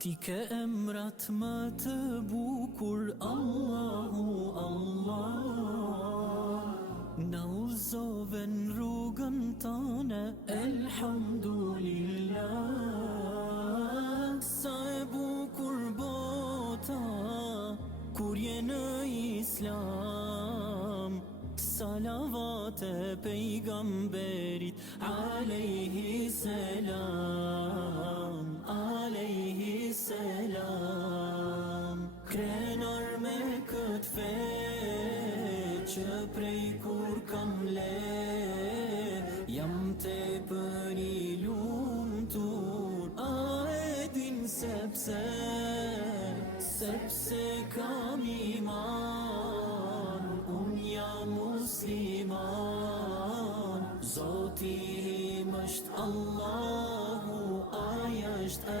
Ti ke emrat më të bukur, Allahu Allah. Na udhëzove në rrugën tëne, elhamdulillah. Sa e bukur bota kur je në Islam. Salavat e pejgamberit alejhi selam, alejhi selam. Krenar me këtë fe që prej kur kam le, jam te për i lumtur. A e din sepse kam iman, unë jam musliman. Zoti im është Allahu, ai është